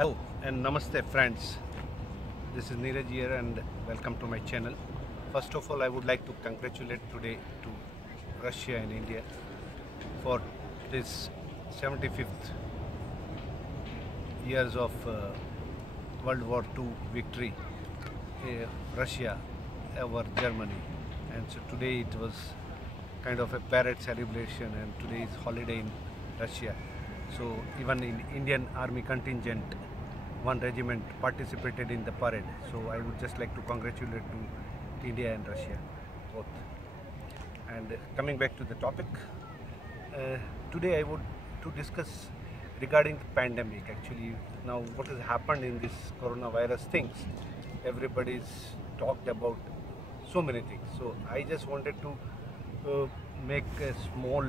Hello and namaste friends. This is Neeraj here and welcome to my channel. First of all, I would like to congratulate today to Russia and India for this 75th years of World War II victory. Russia over Germany, and so today it was kind of a parade celebration, and today is holiday in Russia. So even in Indian Army contingent, one regiment participated in the parade. So I would just like to congratulate to India and Russia both. And coming back to the topic, today I would to discuss regarding the pandemic. Actually, now what has happened in this coronavirus things, everybody's talked about so many things. So I just wanted to make a small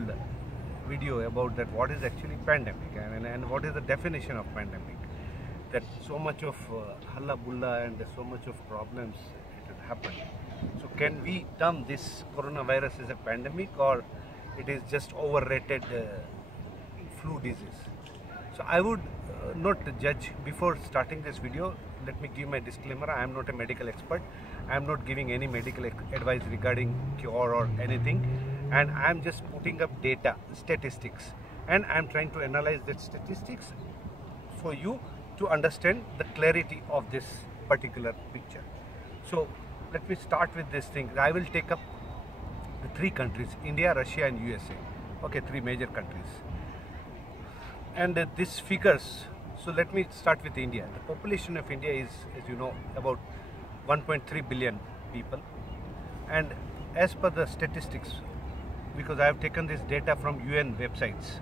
video about that, what is actually pandemic and what is the definition of pandemic. That so much of halla bulla and so much of problems it has happened. So can we term this coronavirus as a pandemic, or it is just overrated flu disease? So I would not judge before starting this video. Let me give my disclaimer. I am not a medical expert. I am not giving any medical advice regarding cure or anything, and I am just putting up data, statistics, and I am trying to analyze that statistics for you to understand the clarity of this particular picture. So let me start with this thing. I will take up the three countries: India, Russia and USA. Okay, three major countries. And these figures, so let me start with India. The population of India is, as you know, about 1.3 billion people, and as per the statistics, because I have taken this data from UN websites,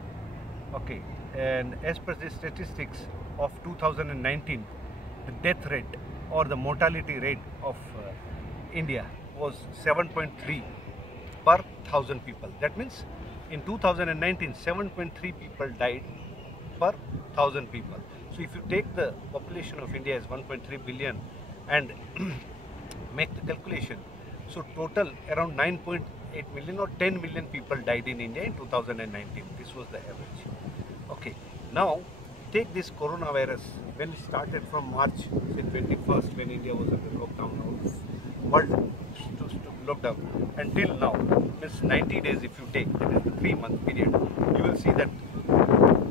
okay, and as per the statistics of 2019, the death rate or the mortality rate of India was 7.3 per 1,000 people. That means in 2019, 7.3 people died per 1,000 people. So if you take the population of India as 1.3 billion and make the calculation, so total around 9.8 million or 10 million people died in India in 2019. This was the average. Okay, now take this coronavirus. When it started from March, say 21st, when India was under lockdown, world stood lockdown, until now, means 90 days if you take, that is the 3-month period, you will see that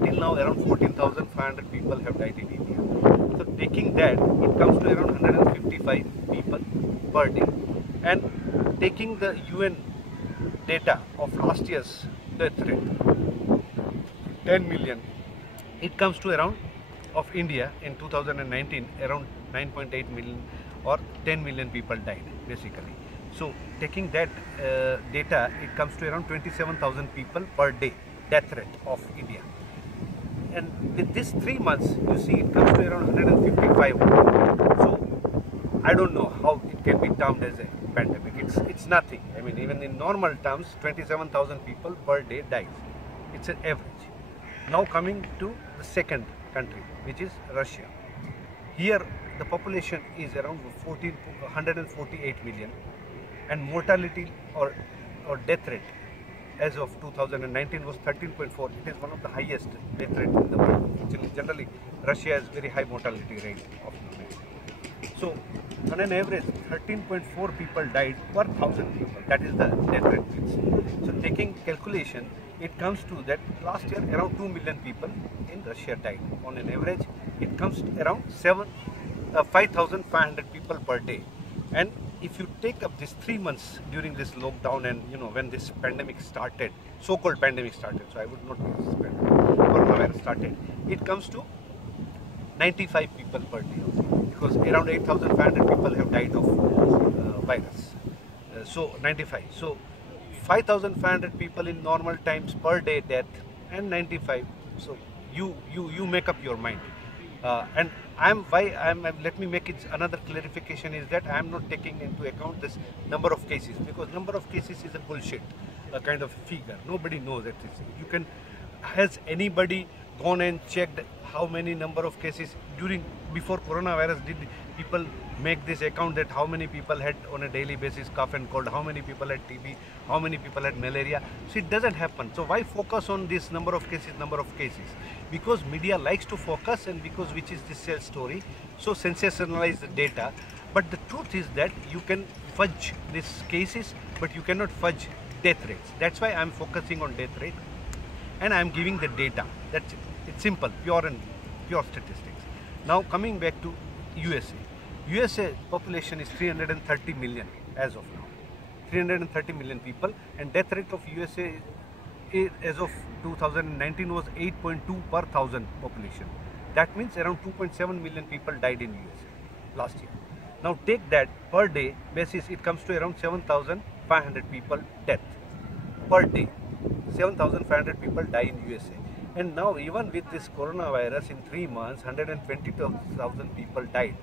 till now around 14,500 people have died in India. So taking that, it comes to around 155 people per day. And taking the UN data of last year's death rate, 10 million, it comes to around, of India in 2019, around 9.8 million or 10 million people died basically. So taking that data, it comes to around 27,000 people per day death rate of India. And with this 3 months, you see it comes to around 155. So I don't know how it can be termed as a pandemic. It's nothing. I mean, even in normal terms, 27,000 people per day dies. It's an average. Now coming to the second country, which is Russia. Here the population is around 148 million, and mortality or death rate as of 2019 was 13.4. It is one of the highest death rate in the world. Actually, generally, Russia has very high mortality rate of humanity. So, on an average, 13.4 people died per 1,000 people. That is the death rate. So, taking calculation, it comes to that last year around 2 million people in Russia died. On an average, it comes to around 5,500 people per day. And if you take up these 3 months during this lockdown, and when this pandemic started, so-called pandemic started, so I would not use this pandemic, coronavirus started, it comes to 95 people per day, because around 8,500 people have died of virus. So 95. So 5,500 people in normal times per day death, and 95. So you make up your mind. And let me make it another clarification, is that I am not taking into account this number of cases, because number of cases is a bullshit kind of figure. Nobody knows that. Has anybody gone and checked how many number of cases before coronavirus? Did people make this account that how many people had on a daily basis cough and cold, how many people had TB, how many people had malaria? So it doesn't happen. So why focus on this number of cases? Because media likes to focus, and because which is the sales story, so sensationalize the data. But the truth is that you can fudge these cases, but you cannot fudge death rates. That's why I'm focusing on death rate, and I'm giving the data. That's it. It's simple, pure statistics. Now coming back to USA. USA population is 330 million as of now. 330 million people, and death rate of USA as of 2019 was 8.2 per thousand population. That means around 2.7 million people died in USA last year. Now take that per day basis, it comes to around 7,500 people death per day. 7,500 people die in USA. And now even with this coronavirus, in 3 months, 120,000 people died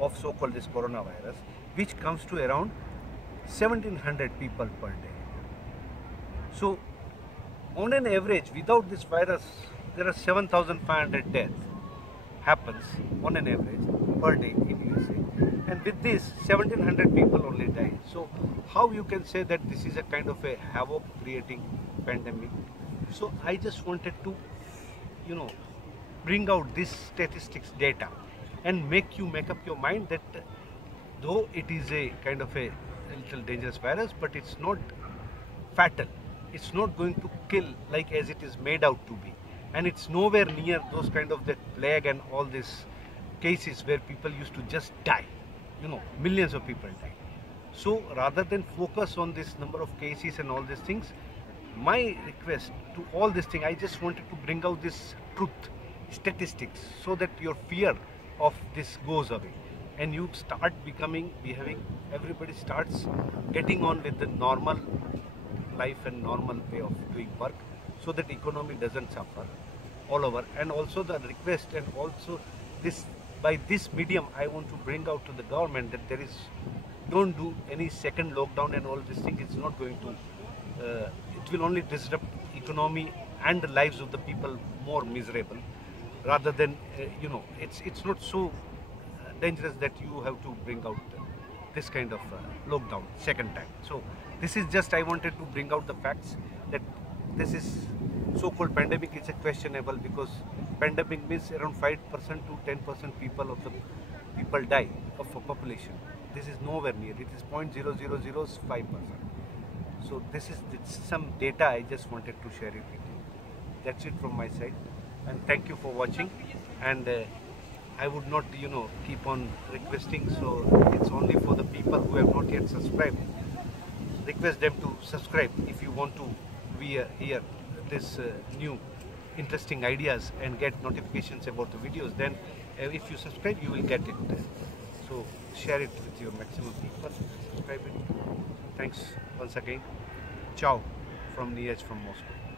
of so-called this coronavirus, which comes to around 1,700 people per day. So on an average, without this virus, there are 7,500 deaths happens on an average per day in USA. And with this, 1,700 people only die. So how you can say that this is a kind of a havoc creating pandemic? So I just wanted to, bring out this statistics data and make up your mind that though it is a kind of a little dangerous virus, but it's not fatal. It's not going to kill like as it is made out to be. And it's nowhere near those kind of that plague and all these cases where people used to just die. Millions of people die. So rather than focus on this number of cases and all these things, my request to all this thing, I just wanted to bring out this truth, statistics, so that your fear of this goes away and you start behaving, everybody starts getting on with the normal life and normal way of doing work, so that economy doesn't suffer all over. And also the request, and also this, by this medium I want to bring out to the government that don't do any second lockdown and all this thing. It's not going to, it will only disrupt economy and the lives of the people more miserable, rather than, it's not so dangerous that you have to bring out this kind of lockdown second time. So this is just, I wanted to bring out the facts that this is so-called pandemic is a questionable, because pandemic means around 5% to 10% people die of a population. This is nowhere near. It is 0.0005%. So this is some data I just wanted to share it with you. That's it from my side, and thank you for watching. And I would not, keep on requesting. So it's only for the people who have not yet subscribed. Request them to subscribe if you want to hear this new interesting ideas and get notifications about the videos. Then if you subscribe, you will get it. So share it with your maximum people. Subscribe it. Thanks once again. Ciao from Neeraj from Moscow.